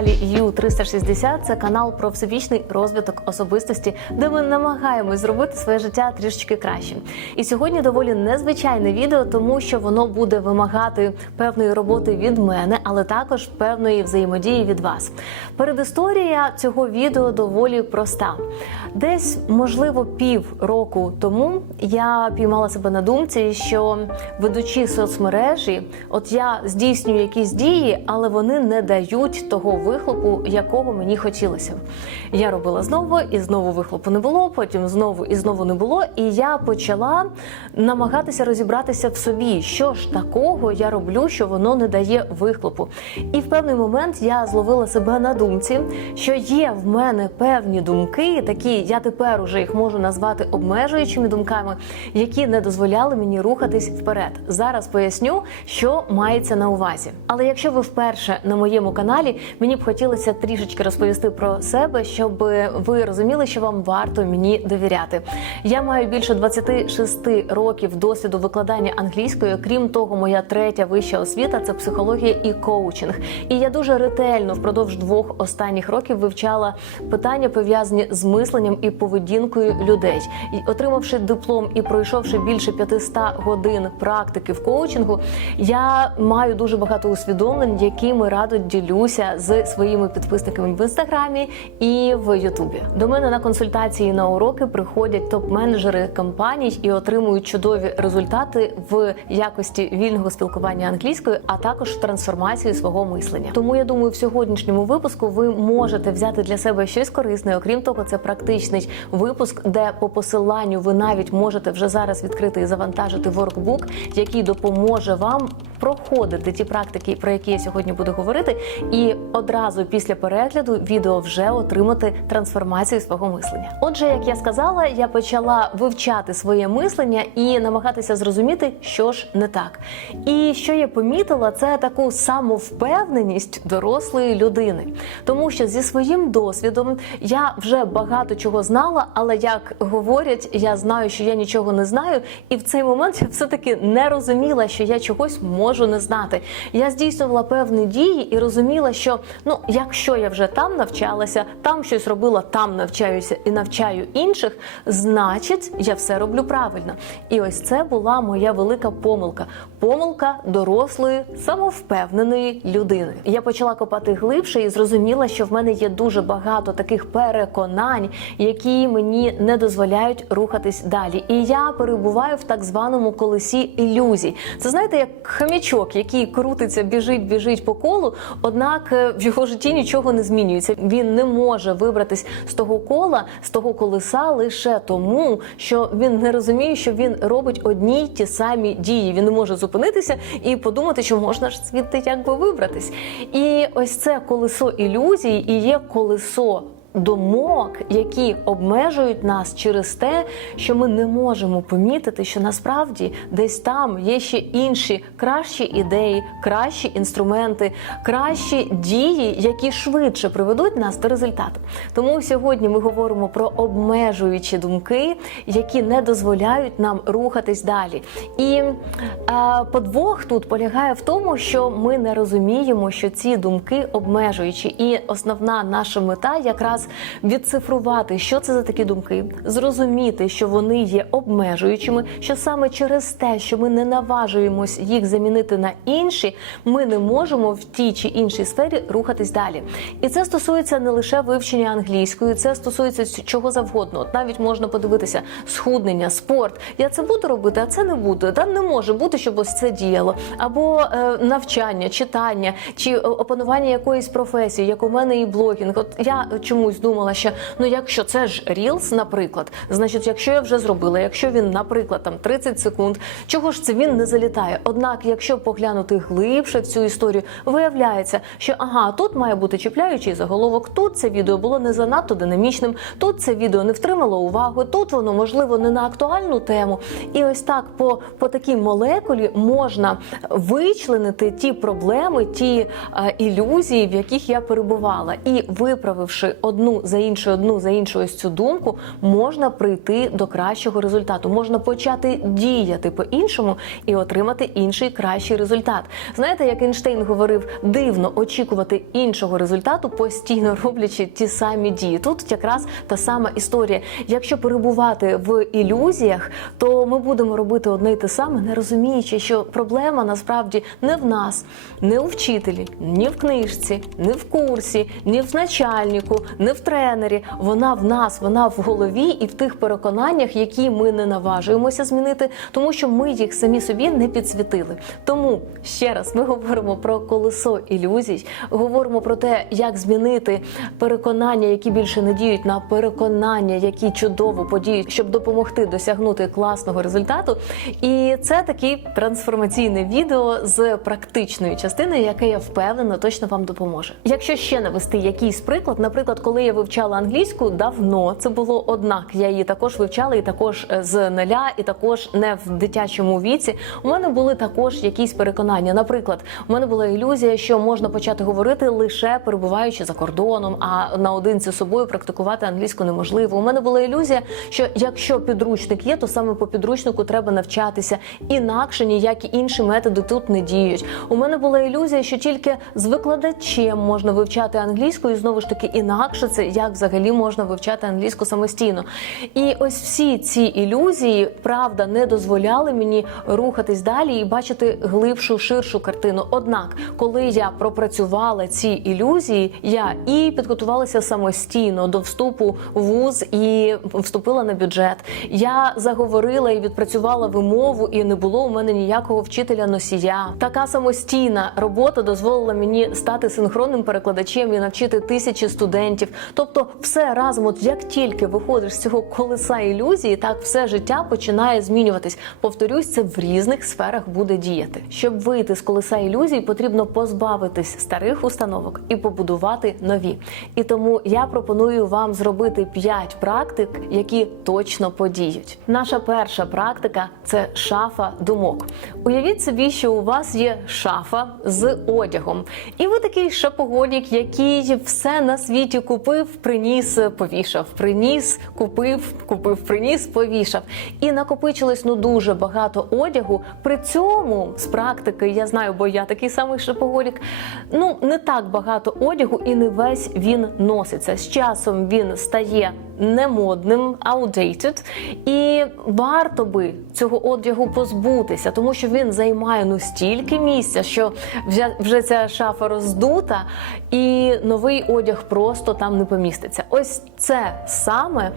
Вітаю на U360. Це канал про всебічний розвиток особистості, де ми намагаємось зробити своє життя трішечки кращим. І сьогодні доволі незвичайне відео, тому що воно буде вимагати певної роботи від мене, але також певної взаємодії від вас. Передісторія цього відео доволі проста. Десь, можливо, пів року тому я піймала себе на думці, що ведучи соцмережі, от я здійснюю якісь дії, але вони не дають того вихлопу, якого мені хотілося. Я робила знову, і знову вихлопу не було. Потім знову і знову не було. І я почала намагатися розібратися в собі, що ж такого я роблю, що воно не дає вихлопу. І в певний момент я зловила себе на думці, що є в мене певні думки, такі я тепер уже їх можу назвати обмежуючими думками, які не дозволяли мені рухатись вперед. Зараз поясню, що мається на увазі. Але якщо ви вперше на моєму каналі, мені б хотілося трішечки розповісти про себе, щоб ви розуміли, що вам варто мені довіряти. Я маю більше 26 років досвіду викладання англійської. Крім того, моя третя вища освіта це психологія і коучинг. І я дуже ретельно впродовж двох останніх років вивчала питання пов'язані з мисленням і поведінкою людей. І отримавши диплом і пройшовши більше 500 годин практики в коучингу, я маю дуже багато усвідомлень, якими радо ділюся з своїми підписниками в інстаграмі і в Ютубі. До мене на консультації на уроки приходять топ-менеджери компаній і отримують чудові результати в якості вільного спілкування англійською, а також трансформації свого мислення. Тому я думаю, в сьогоднішньому випуску ви можете взяти для себе щось корисне. Окрім того, це практичний випуск, де по посиланню ви навіть можете вже зараз відкрити і завантажити воркбук, який допоможе вам проходити ті практики, про які я сьогодні буду говорити, і одразу після перегляду відео вже отримати трансформацію свого мислення. Отже, як я сказала, я почала вивчати своє мислення і намагатися зрозуміти, що ж не так. І що я помітила, це таку самовпевненість дорослої людини, тому що зі своїм досвідом я вже багато чого знала, але як говорять, я знаю, що я нічого не знаю, і в цей момент я все таки не розуміла, що я чогось можу не знати. Я здійснювала певні дії і розуміла, що ну, якщо я вже там навчалася, там щось робила, там навчаюся і навчаю інших, значить я все роблю правильно. І ось це була моя велика помилка. Помилка дорослої, самовпевненої людини. Я почала копати глибше і зрозуміла, що в мене є дуже багато таких переконань, які мені не дозволяють рухатись далі. І я перебуваю в так званому колесі ілюзій. Це знаєте, як хомячок, який крутиться, біжить, біжить по колу, однак е, в його житті нічого не змінюється. Він не може вибратись з того кола, з того колеса лише тому, що він не розуміє, що він робить одні й ті самі дії. Він не може зупинитися і подумати, що можна ж звідти якби вибратись. І ось це колесо ілюзій і є колесо думок, які обмежують нас через те, що ми не можемо помітити, що насправді десь там є ще інші кращі ідеї, кращі інструменти, кращі дії, які швидше приведуть нас до результату. Тому сьогодні ми говоримо про обмежуючі думки, які не дозволяють нам рухатись далі. І е, подвох тут полягає в тому, що ми не розуміємо, що ці думки обмежуючі, і основна наша мета якраз відцифрувати, що це за такі думки, зрозуміти, що вони є обмежуючими, що саме через те, що ми не наважуємось їх замінити на інші, ми не можемо в тій чи іншій сфері рухатись далі. І це стосується не лише вивчення англійської, це стосується чого завгодно. От навіть можна подивитися схуднення, спорт. Я це буду робити, а це не буду. Там не може бути, щоб ось це діяло. Або е, навчання, читання чи опанування якоїсь професії, як у мене і блогінг. От я чомусь думала, що ну якщо це ж Reels, наприклад, значить, якщо я вже зробила, якщо він, наприклад, там 30 секунд, чого ж це він не залітає? Однак, якщо поглянути глибше в цю історію, виявляється, що ага, тут має бути чіпляючий заголовок, тут це відео було не занадто динамічним, тут це відео не втримало увагу, тут воно можливо не на актуальну тему. І ось так по, по такій молекулі можна вичленити ті проблеми, ті е, ілюзії, в яких я перебувала, і виправивши одну одну за іншою, одну за іншою цю думку, можна прийти до кращого результату. Можна почати діяти по-іншому і отримати інший кращий результат. Знаєте, як Ейнштейн говорив, дивно очікувати іншого результату, постійно роблячи ті самі дії. Тут якраз та сама історія. Якщо перебувати в ілюзіях, то ми будемо робити одне й те саме, не розуміючи, що проблема насправді не в нас, не у вчителі, ні в книжці, не в курсі, ні в начальнику, не в тренері. Вона в нас, вона в голові і в тих переконаннях, які ми не наважуємося змінити, тому що ми їх самі собі не підсвітили. Тому ще раз ми говоримо про колесо ілюзій, говоримо про те, як змінити переконання, які більше не діють, на переконання, які чудово подіють, щоб допомогти досягнути класного результату. І це таке трансформаційне відео з практичної частини, яке я впевнена точно вам допоможе. Якщо ще навести якийсь приклад, наприклад, коли я вивчала англійську давно, це було однак. Я її також вивчала і також е, з нуля, і також не в дитячому віці. У мене були також якісь переконання. Наприклад, у мене була ілюзія, що можна почати говорити лише перебуваючи за кордоном, а наодинці з собою практикувати англійську неможливо. У мене була ілюзія, що якщо підручник є, то саме по підручнику треба навчатися. Інакше ніякі інші методи тут не діють. У мене була ілюзія, що тільки з викладачем можна вивчати англійську, і знову ж таки інакше це як взагалі можна вивчати англійську самостійно. І ось всі ці ілюзії, правда, не дозволяли мені рухатись далі і бачити глибшу, ширшу картину. Однак, коли я пропрацювала ці ілюзії, я і підготувалася самостійно до вступу в вуз і вступила на бюджет. Я заговорила і відпрацювала вимову, і не було у мене ніякого вчителя носія. Така самостійна робота дозволила мені стати синхронним перекладачем і навчити тисячі студентів. Тобто, все разом, от як тільки виходиш з цього колеса ілюзії, так все життя починає змінюватись. Повторюсь, це в різних сферах буде діяти. Щоб вийти з колеса ілюзій, потрібно позбавитись старих установок і побудувати нові. І тому я пропоную вам зробити 5 практик, які точно подіють. Наша перша практика це шафа думок. Уявіть собі, що у вас є шафа з одягом, і ви такий шапоголік, який все на світі купив, приніс, повішав, приніс, купив, купив, приніс, повішав. І накопичилось ну дуже багато одягу. При цьому з практики я знаю, бо я такий самий шопоголік, Ну не так багато одягу, і не весь він носиться. З часом він стає немодним, outdated, і варто би цього одягу позбутися, тому що він займає ну стільки місця, що вже, вже ця шафа роздута, і новий одяг просто там не поміститься. Ось це саме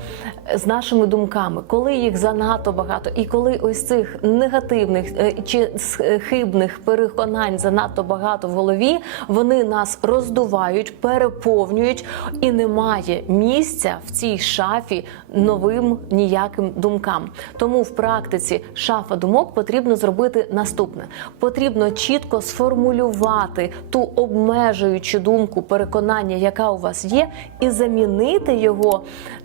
з нашими думками, коли їх занадто багато, і коли ось цих негативних е, чи хибних переконань занадто багато в голові, вони нас роздувають, переповнюють, і немає місця в цій шафі новим ніяким думкам. Тому в практиці шафа думок потрібно зробити наступне: потрібно чітко сформулювати ту обмежуючу думку, переконання, яка у вас є, і замінити його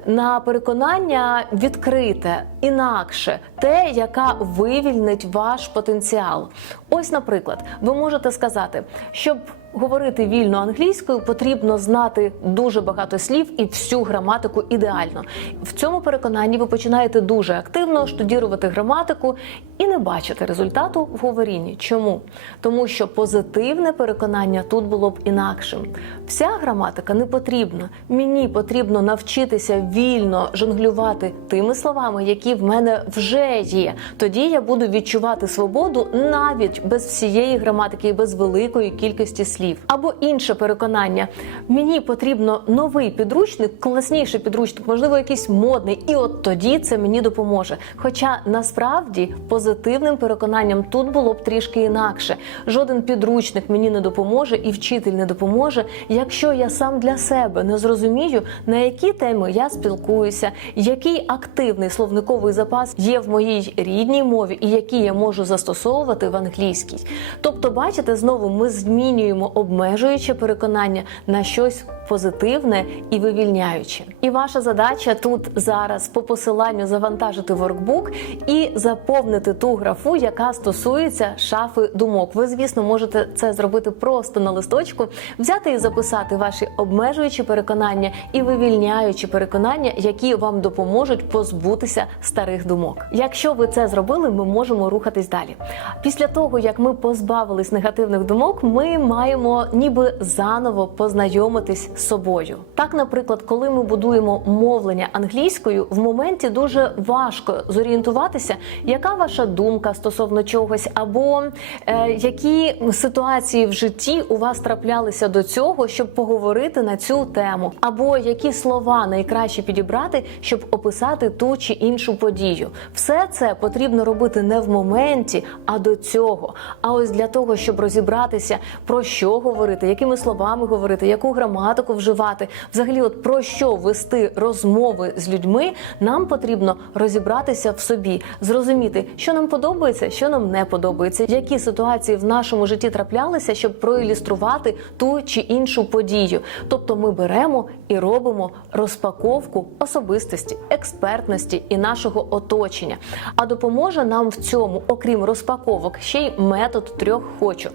на переконання відкрите, інакше, те, яка вивільнить ваш потенціал. Ось, наприклад, ви можете сказати, щоб Говорити вільно англійською потрібно знати дуже багато слів і всю граматику ідеально. В цьому переконанні ви починаєте дуже активно штудірувати граматику і не бачите результату в говорінні. Чому? Тому що позитивне переконання тут було б інакшим. Вся граматика не потрібна. Мені потрібно навчитися вільно жонглювати тими словами, які в мене вже є. Тоді я буду відчувати свободу навіть без всієї граматики і без великої кількості слів. Або інше переконання: мені потрібно новий підручник, класніший підручник, можливо, якийсь модний, і от тоді це мені допоможе. Хоча насправді позитивним переконанням тут було б трішки інакше. Жоден підручник мені не допоможе, і вчитель не допоможе, якщо я сам для себе не зрозумію, на які теми я спілкуюся, який активний словниковий запас є в моїй рідній мові, і які я можу застосовувати в англійській. Тобто, бачите, знову ми змінюємо обмежуюче переконання на щось позитивне і вивільняюче. І ваша задача тут зараз по посиланню завантажити воркбук і заповнити ту графу, яка стосується шафи думок. Ви, звісно, можете це зробити просто на листочку, взяти і записати ваші обмежуючі переконання і вивільняючі переконання, які вам допоможуть позбутися старих думок. Якщо ви це зробили, ми можемо рухатись далі. Після того, як ми позбавились негативних думок, ми маємо ніби заново познайомитись з собою. Так, наприклад, коли ми будуємо мовлення англійською, в моменті дуже важко зорієнтуватися, яка ваша думка стосовно чогось, або е, які ситуації в житті у вас траплялися до цього, щоб поговорити на цю тему, або які слова найкраще підібрати, щоб описати ту чи іншу подію. Все це потрібно робити не в моменті, а до цього. А ось для того, щоб розібратися, про що говорити, якими словами говорити, яку граматику вживати, взагалі, от про що вести розмови з людьми, нам потрібно розібратися в собі, зрозуміти, що нам подобається, що нам не подобається, які ситуації в нашому житті траплялися, щоб проілюструвати ту чи іншу подію. Тобто, ми беремо і робимо розпаковку особистості, експертності і нашого оточення. А допоможе нам в цьому, окрім розпаковок, ще й метод трьох хочу.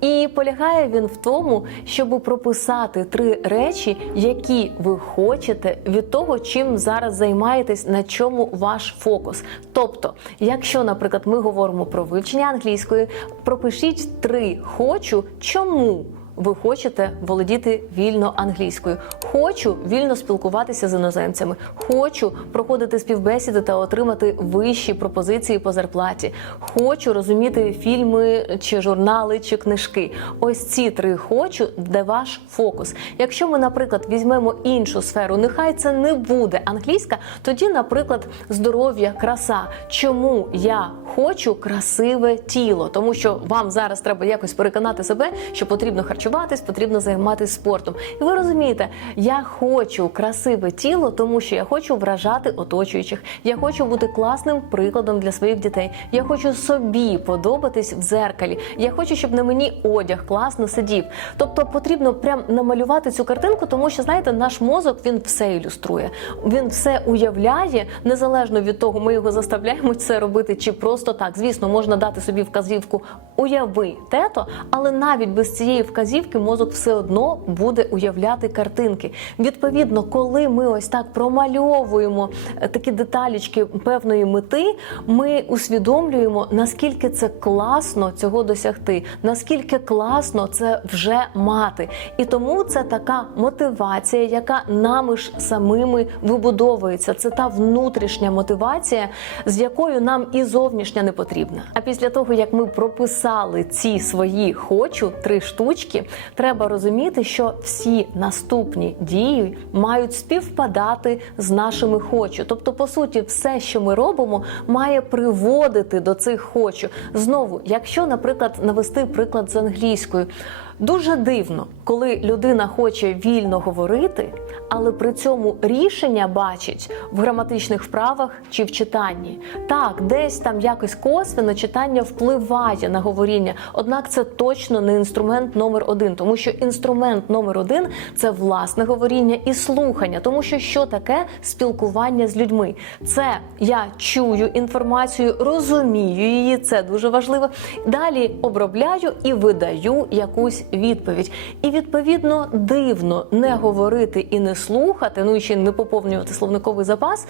І полягає він в тому, щоб прописати три речі, які ви хочете від того, чим зараз займаєтесь, на чому ваш фокус. Тобто, якщо, наприклад, ми говоримо про вивчення англійської, пропишіть три хочу, чому. Ви хочете володіти вільно англійською. Хочу вільно спілкуватися з іноземцями. Хочу проходити співбесіди та отримати вищі пропозиції по зарплаті. Хочу розуміти фільми чи журнали чи книжки. Ось ці три хочу, де ваш фокус. Якщо ми, наприклад, візьмемо іншу сферу, нехай це не буде англійська, тоді, наприклад, здоров'я, краса. Чому я хочу красиве тіло? Тому що вам зараз треба якось переконати себе, що потрібно харчуватись, потрібно займатися спортом. І ви розумієте, я хочу красиве тіло, тому що я хочу вражати оточуючих. Я хочу бути класним прикладом для своїх дітей. Я хочу собі подобатись в дзеркалі. Я хочу, щоб на мені одяг класно сидів. Тобто потрібно прям намалювати цю картинку, тому що знаєте, наш мозок він все ілюструє, він все уявляє незалежно від того, ми його заставляємо це робити чи просто так. Звісно, можна дати собі вказівку уяви тето, але навіть без цієї вказівки мозок все одно буде уявляти картинки. Відповідно, коли ми ось так промальовуємо е, такі деталічки певної мети, ми усвідомлюємо, наскільки це класно цього досягти, наскільки класно це вже мати. І тому це така мотивація, яка нами ж самими вибудовується. Це та внутрішня мотивація, з якою нам і зовнішня не потрібна. А після того, як ми прописали ці свої хочу три штучки, треба розуміти, що всі наступні дії мають співпадати з нашими хочу. Тобто, по суті, все, що ми робимо, має приводити до цих хочу. Знову, якщо, наприклад, навести приклад з англійською. Дуже дивно, коли людина хоче вільно говорити, але при цьому рішення бачить в граматичних вправах чи в читанні. Так, десь там якось косвенно читання впливає на говоріння, однак це точно не інструмент номер один, тому що інструмент номер один це власне говоріння і слухання, тому що що таке спілкування з людьми? Це я чую інформацію, розумію її, це дуже важливо. Далі обробляю і видаю якусь відповідь. І відповідно дивно не говорити і не слухати, ну і ще не поповнювати словниковий запас,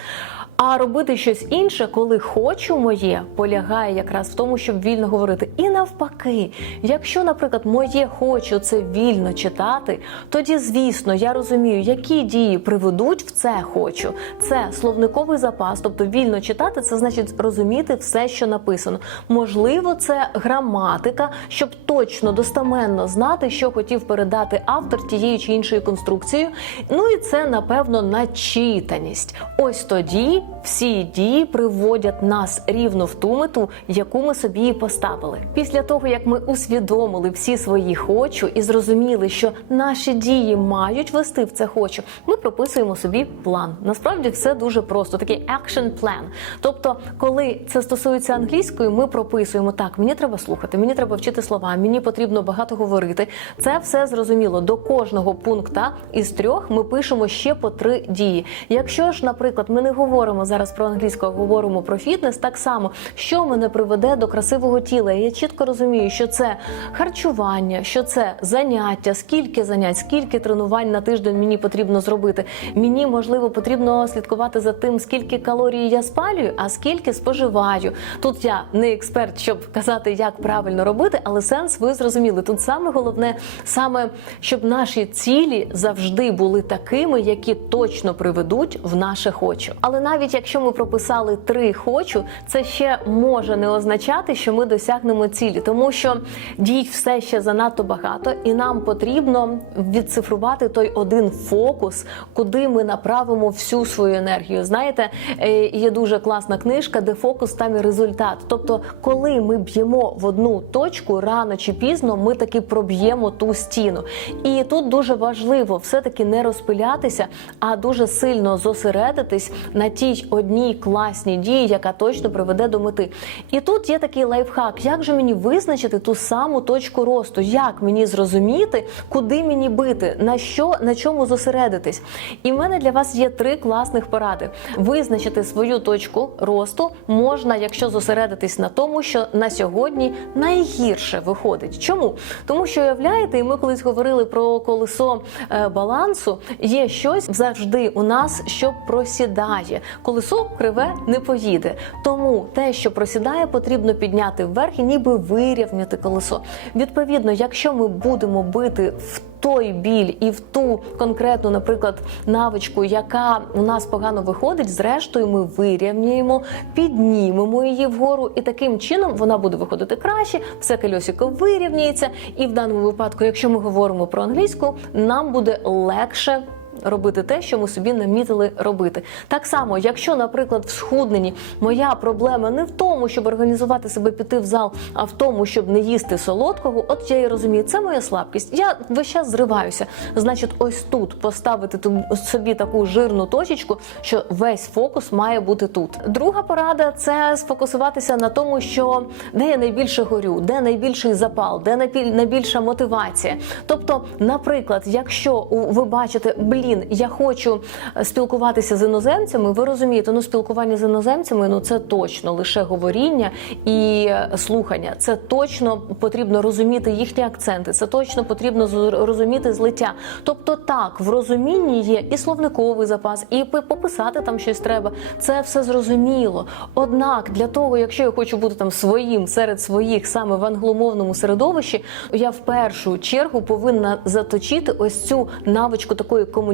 а робити щось інше, коли хочу моє, полягає якраз в тому, щоб вільно говорити. І навпаки, якщо, наприклад, моє хочу це вільно читати, тоді, звісно, я розумію, які дії приведуть в це хочу. Це словниковий запас, тобто вільно читати, це значить розуміти все, що написано. Можливо, це граматика, щоб точно достаменно знати, що хотів передати автор тією чи іншою конструкцією. Ну і це, напевно, начитаність. Ось тоді всі дії приводять нас рівно в ту мету, яку ми собі і поставили. Після того як ми усвідомили всі свої хочу і зрозуміли, що наші дії мають вести в це хочу, ми прописуємо собі план. Насправді все дуже просто, такий action plan. Тобто, коли це стосується англійської, ми прописуємо так: мені треба слухати, мені треба вчити слова, мені потрібно багато говорити. Це все зрозуміло. До кожного пункта із трьох ми пишемо ще по три дії. Якщо ж, наприклад, ми не говоримо зараз про англійську, а говоримо про фітнес, так само, що мене приведе до красивого тіла. Я чітко розумію, що це харчування, що це заняття, скільки занять, скільки тренувань на тиждень мені потрібно зробити. Мені можливо потрібно слідкувати за тим, скільки калорій я спалюю, а скільки споживаю. Тут я не експерт, щоб казати, як правильно робити, але сенс ви зрозуміли. Тут саме головне, саме щоб наші цілі завжди були такими, які точно приведуть в наше хочу. Але навіть якщо ми прописали три хочу, це ще може не означати, що ми досягнемо цілі, тому що дій все ще занадто багато, і нам потрібно відцифрувати той один фокус, куди ми направимо всю свою енергію. Знаєте, е, є дуже класна книжка, де фокус там і результат. Тобто, коли ми б'ємо в одну точку, рано чи пізно ми таки проб'ємо ту стіну. І тут дуже важливо все-таки не розпилятися, а дуже сильно зосередитись на тій одній класній дії, яка точно приведе до мети. І тут є такий лайфхак: як же мені визначити ту саму точку росту? Як мені зрозуміти, куди мені бити, на що на чому зосередитись? І в мене для вас є три класних поради: визначити свою точку росту можна, якщо зосередитись на тому, що на сьогодні найгірше виходить. Чому? Тому що уявляєте, і ми колись говорили про колесо е, балансу. Є щось завжди у нас, що просідає. Колесо криве не поїде. Тому те, що просідає, потрібно підняти вверх і ніби вирівняти колесо. Відповідно, якщо ми будемо бити в той біль і в ту конкретну, наприклад, навичку, яка у нас погано виходить, зрештою ми вирівняємо, піднімемо її вгору, і таким чином вона буде виходити краще, все кольосико вирівняється. І в даному випадку, якщо ми говоримо про англійську, нам буде легше. Робити те, що ми собі намітили робити. Так само, якщо, наприклад, в схудненні моя проблема не в тому, щоб організувати себе піти в зал, а в тому, щоб не їсти солодкого, от я і розумію, це моя слабкість. Я весь час зриваюся. Значить, ось тут поставити собі таку жирну точечку, що весь фокус має бути тут. Друга порада це сфокусуватися на тому, що де я найбільше горю, де найбільший запал, де найбіль- найбільша мотивація. Тобто, наприклад, якщо ви бачите, блін, я хочу е, спілкуватися з іноземцями, ви розумієте, ну спілкування з іноземцями ну це точно лише говоріння і е, слухання. Це точно потрібно розуміти їхні акценти, це точно потрібно розуміти злиття. Тобто, так, в розумінні є і словниковий запас, і пописати там щось треба. Це все зрозуміло. Однак для того, якщо я хочу бути там своїм серед своїх саме в англомовному середовищі, я в першу чергу повинна заточити ось цю навичку такої комунікації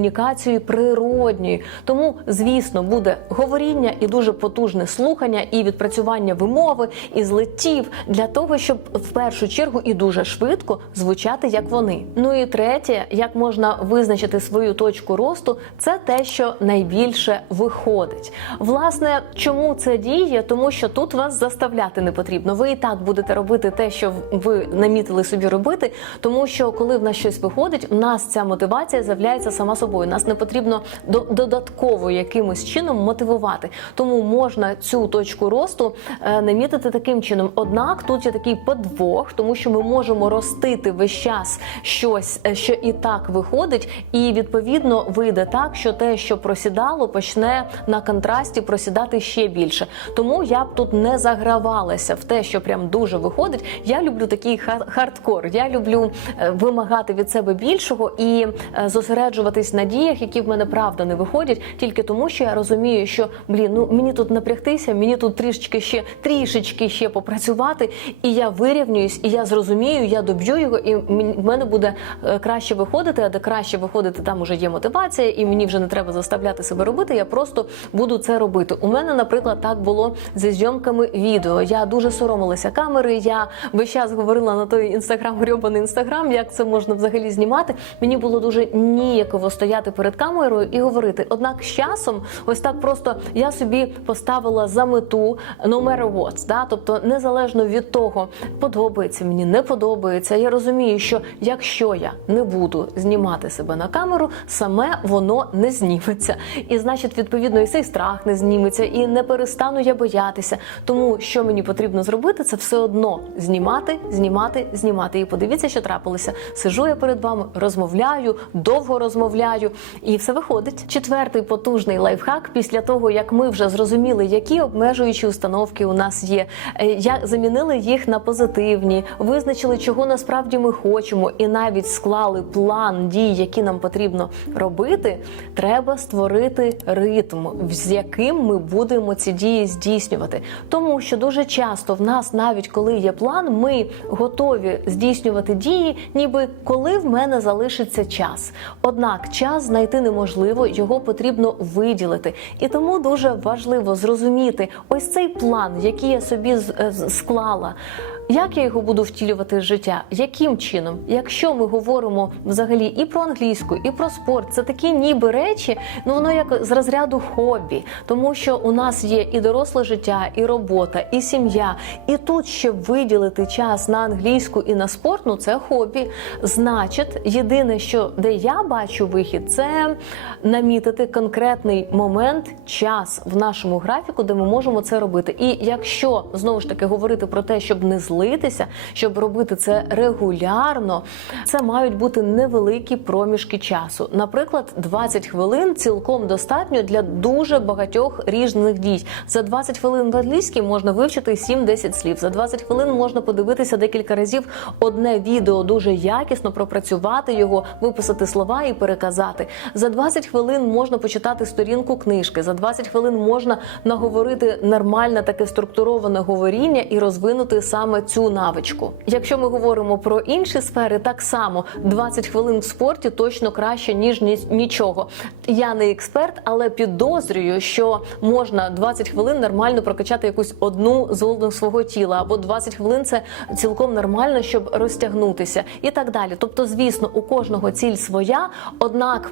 природньої. Тому, звісно, буде говоріння і дуже потужне слухання, і відпрацювання вимови, і злиттів для того, щоб в першу чергу і дуже швидко звучати як вони. Ну і третє, як можна визначити свою точку росту, це те, що найбільше виходить. Власне, чому це діє? Тому що тут вас заставляти не потрібно. Ви і так будете робити те, що ви намітили собі робити, тому що коли в нас щось виходить, у нас ця мотивація з'являється сама собою. Нас не потрібно до- додатково якимось чином мотивувати. Тому можна цю точку росту е, намітити таким чином. Однак тут є такий подвох, тому що ми можемо ростити весь час щось, е, що і так виходить, і відповідно вийде так, що те, що просідало, почне на контрасті просідати ще більше. Тому я б тут не загравалася в те, що прям дуже виходить. Я люблю такий ха- хардкор. Я люблю е, вимагати від себе більшого і зосереджуватись на діях, які в мене правда не виходять, тільки тому, що я розумію, що блін, ну мені тут напрягтися, мені тут трішечки ще трішечки ще попрацювати, і я вирівнююсь, і я зрозумію, я доб'ю його, і в мене буде е, краще виходити. А де краще виходити, там уже є мотивація, і мені вже не треба заставляти себе робити. Я просто буду це робити. У мене, наприклад, так було зі зйомками відео. Я дуже соромилася камери. Я весь час говорила на той інстаграм, грьобаний інстаграм, як це можна взагалі знімати. Мені було дуже ніяково стояти стояти перед камерою і говорити. Однак з часом, ось так просто я собі поставила за мету no matter what, да? тобто незалежно від того, подобається мені, не подобається. Я розумію, що якщо я не буду знімати себе на камеру, саме воно не зніметься. І значить, відповідно, і цей страх не зніметься, і не перестану я боятися. Тому що мені потрібно зробити, це все одно знімати, знімати, знімати. І подивіться, що трапилося. Сижу я перед вами, розмовляю, довго розмовляю, і все виходить. Четвертий потужний лайфхак після того, як ми вже зрозуміли, які обмежуючі установки у нас є, е, як замінили їх на позитивні, визначили, чого насправді ми хочемо, і навіть склали план дій, які нам потрібно робити. Треба створити ритм, з яким ми будемо ці дії здійснювати. Тому що дуже часто в нас, навіть коли є план, ми готові здійснювати дії, ніби коли в мене залишиться час. Однак час знайти неможливо, його потрібно виділити. І тому дуже важливо зрозуміти ось цей план, який я собі е, склала. Як я його буду втілювати в життя? Яким чином? Якщо ми говоримо взагалі і про англійську, і про спорт, це такі ніби речі, ну воно як з розряду хобі, тому що у нас є і доросле життя, і робота, і сім'я. І тут ще виділити час на англійську і на спорт, ну це хобі. Значить, єдине, що де я бачу вихід, це намітити конкретний момент, час в нашому графіку, де ми можемо це робити. І якщо знову ж таки говорити про те, щоб не злитися, щоб робити це регулярно, це мають бути невеликі проміжки часу. Наприклад, 20 хвилин цілком достатньо для дуже багатьох різних дій. За 20 хвилин в англійській можна вивчити 7-10 слів. За 20 хвилин можна подивитися декілька разів одне відео дуже якісно пропрацювати його, виписати слова і переказати. За 20 хвилин можна почитати сторінку книжки. За 20 хвилин можна наговорити нормальне таке структуроване говоріння і розвинути саме цю навичку. Якщо ми говоримо про інші сфери, так само 20 хвилин в спорті точно краще ніж нічого. Я не експерт, але підозрюю, що можна 20 хвилин нормально прокачати якусь одну зону свого тіла, або 20 хвилин це цілком нормально, щоб розтягнутися, і так далі. Тобто, звісно, у кожного ціль своя, однак.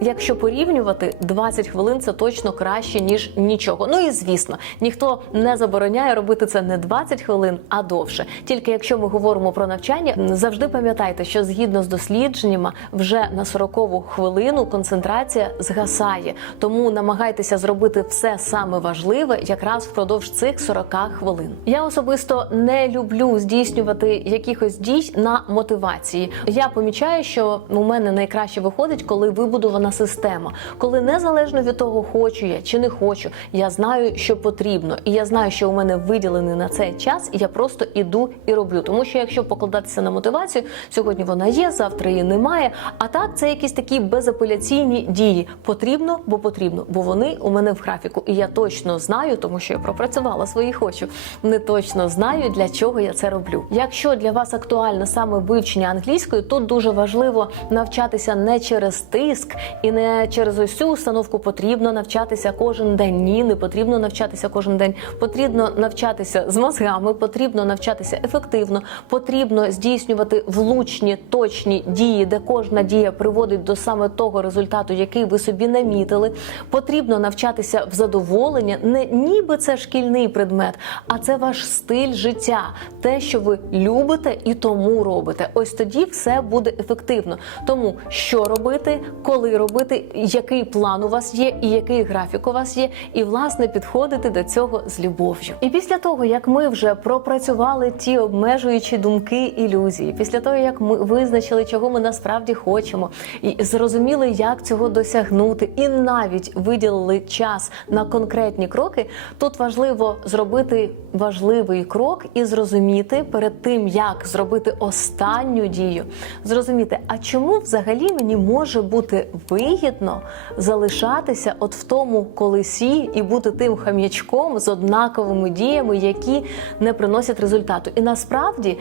Якщо порівнювати 20 хвилин, це точно краще ніж нічого. Ну і звісно, ніхто не забороняє робити це не 20 хвилин, а довше. Тільки якщо ми говоримо про навчання, завжди пам'ятайте, що згідно з дослідженнями, вже на 40-ву хвилину концентрація згасає. Тому намагайтеся зробити все саме важливе якраз впродовж цих 40 хвилин. Я особисто не люблю здійснювати якихось дій на мотивації. Я помічаю, що у мене найкраще виходить, коли вибудована система, коли незалежно від того, хочу я чи не хочу, я знаю, що потрібно, і я знаю, що у мене виділений на цей час, і я просто іду і роблю. Тому що якщо покладатися на мотивацію, сьогодні вона є, завтра її немає. А так це якісь такі безапеляційні дії. Потрібно, бо потрібно, бо вони у мене в графіку. І я точно знаю, тому що я пропрацювала свої хочу. Не точно знаю, для чого я це роблю. Якщо для вас актуально саме вивчення англійської, тут дуже важливо навчатися не через тиск і не через цю установку потрібно навчатися кожен день. Ні, не потрібно навчатися кожен день. Потрібно навчатися з мозгами, потрібно навчатися ефективно, потрібно здійснювати влучні точні дії, де кожна дія приводить до саме того результату, який ви собі намітили. Потрібно навчатися в задоволення, не ніби це шкільний предмет, а це ваш стиль життя, те, що ви любите і тому робите. Ось тоді все буде ефективно. Тому що робити, коли робити, який план у вас є, і який графік у вас є, і власне підходити до цього з любов'ю. І після того, як ми вже пропрацювали ті обмежуючі думки, ілюзії, після того як ми визначили, чого ми насправді хочемо, і зрозуміли, як цього досягнути, і навіть виділили час на конкретні кроки, тут важливо зробити важливий крок і зрозуміти перед тим, як зробити останню дію, зрозуміти, а чому взагалі мені може бути вигідно залишатися от в тому колесі і бути тим хам'ячком з однаковими діями, які не приносять результату. І насправді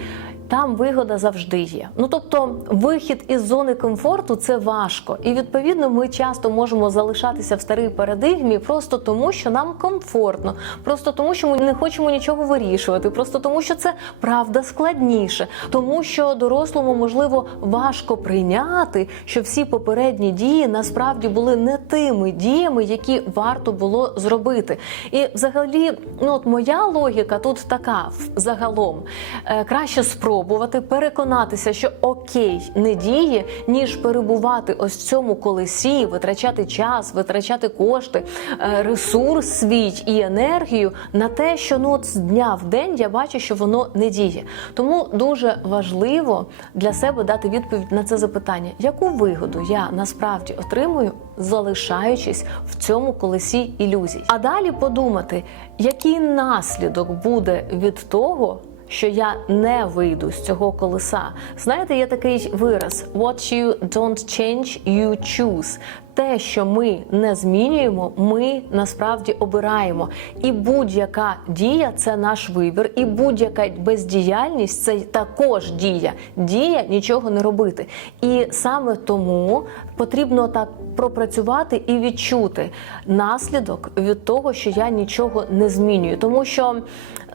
там вигода завжди є. Ну тобто, вихід із зони комфорту це важко, і відповідно ми часто можемо залишатися в старій парадигмі просто тому, що нам комфортно, просто тому, що ми не хочемо нічого вирішувати, просто тому, що це правда складніше, тому що дорослому можливо важко прийняти, що всі попередні дії насправді були не тими діями, які варто було зробити. І взагалі, ну от моя логіка тут така загалом Е, краще спробувати переконатися, що окей не діє, ніж перебувати ось в цьому колесі, витрачати час, витрачати кошти, е, ресурс свій і енергію на те, що ну от з дня в день я бачу, що воно не діє. Тому дуже важливо для себе дати відповідь на це запитання, яку вигоду я насправді отримую, залишаючись в цьому колесі ілюзій. А далі подумати, який наслідок буде від того. Що я не вийду з цього колеса. Знаєте, є такий вираз: What you don't change, you choose. Те, що ми не змінюємо, ми насправді обираємо. І будь-яка дія це наш вибір, і будь-яка бездіяльність це також дія. Дія нічого не робити. І саме тому потрібно так пропрацювати і відчути наслідок від того, що я нічого не змінюю, тому що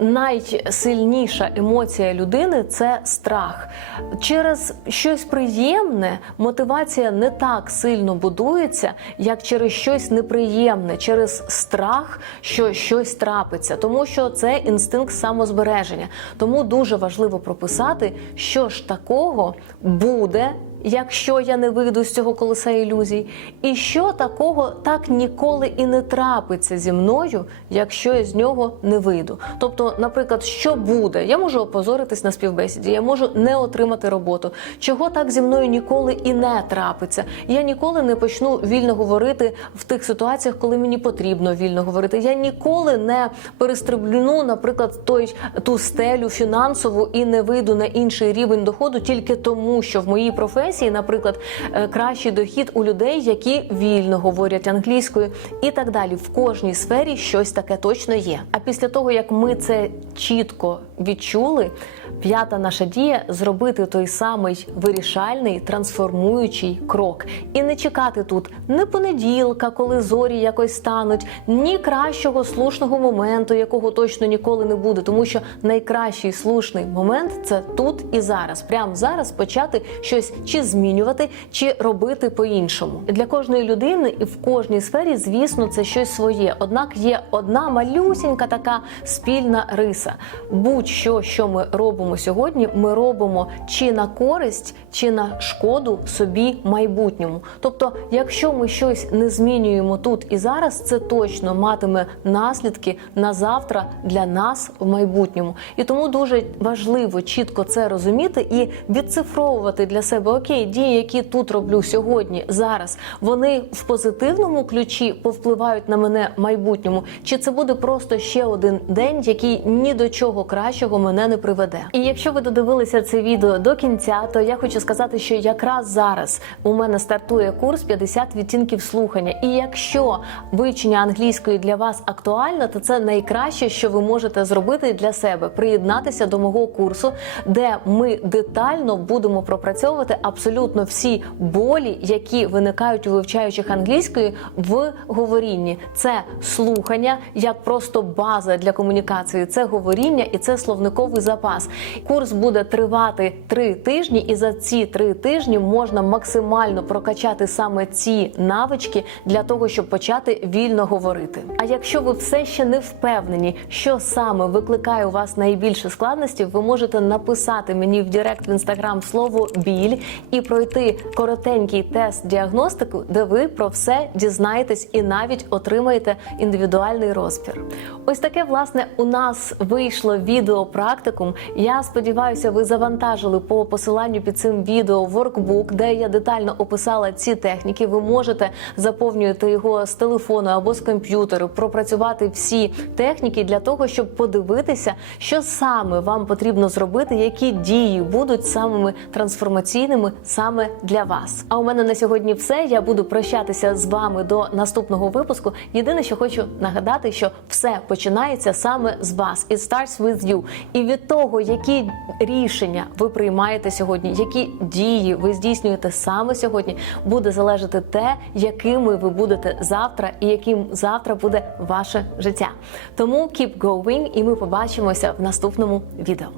найсильніша емоція людини це страх. Через щось приємне мотивація не так сильно будується, як через щось неприємне, через страх, що щось трапиться, тому що це інстинкт самозбереження. Тому дуже важливо прописати, що ж такого буде якщо я не вийду з цього колеса ілюзій, і що такого так ніколи і не трапиться зі мною, якщо я з нього не вийду. Тобто, наприклад, що буде, я можу опозоритись на співбесіді, я можу не отримати роботу, чого так зі мною ніколи і не трапиться. Я ніколи не почну вільно говорити в тих ситуаціях, коли мені потрібно вільно говорити. Я ніколи не перестрибну, наприклад, той ту стелю фінансову і не вийду на інший рівень доходу тільки тому, що в моїй професії професії, наприклад, е, кращий дохід у людей, які вільно говорять англійською, і так далі. В кожній сфері щось таке точно є. А після того як ми це чітко відчули, п'ята наша дія зробити той самий вирішальний трансформуючий крок і не чекати тут ні понеділка, коли зорі якось стануть, ні кращого слушного моменту, якого точно ніколи не буде, тому що найкращий слушний момент це тут і зараз. Прямо зараз почати щось чи змінювати, чи робити по-іншому. Для кожної людини і в кожній сфері, звісно, це щось своє. Однак є одна малюсінька така спільна риса. Будь-що, що ми робимо сьогодні, ми робимо чи на користь, чи на шкоду собі майбутньому. Тобто, якщо ми щось не змінюємо тут і зараз, це точно матиме наслідки на завтра для нас в майбутньому. І тому дуже важливо чітко це розуміти і відцифровувати для себе окей, дії, які тут роблю сьогодні, зараз, вони в позитивному ключі повпливають на мене в майбутньому, чи це буде просто ще один день, який ні до чого кращого мене не приведе. І якщо ви додивилися це відео до кінця, то я хочу сказати, що якраз зараз у мене стартує курс 50 відтінків слухання. І якщо вивчення англійської для вас актуальне, то це найкраще, що ви можете зробити для себе приєднатися до мого курсу, де ми детально будемо пропрацьовувати абсолютно всі болі, які виникають у вивчаючих англійської в говорінні. Це слухання як просто база для комунікації, це говоріння і це словниковий запас. Курс буде тривати три тижні, і за ці три тижні можна максимально прокачати саме ці навички для того, щоб почати вільно говорити. А якщо ви все ще не впевнені, що саме викликає у вас найбільше складності, ви можете написати мені в Директ в інстаграм слово біль і пройти коротенький тест діагностику, де ви про все дізнаєтесь і навіть отримаєте індивідуальний розбір. Ось таке власне у нас вийшло відео практикум. Сподіваюся, ви завантажили по посиланню під цим відео воркбук, де я детально описала ці техніки. Ви можете заповнювати його з телефону або з комп'ютеру, пропрацювати всі техніки для того, щоб подивитися, що саме вам потрібно зробити, які дії будуть самими трансформаційними саме для вас. А у мене на сьогодні все. Я буду прощатися з вами до наступного випуску. Єдине, що хочу нагадати, що все починається саме з вас. It starts with you. І від того, які які рішення ви приймаєте сьогодні, які дії ви здійснюєте саме сьогодні, буде залежати те, якими ви будете завтра, і яким завтра буде ваше життя. Тому keep going, і ми побачимося в наступному відео.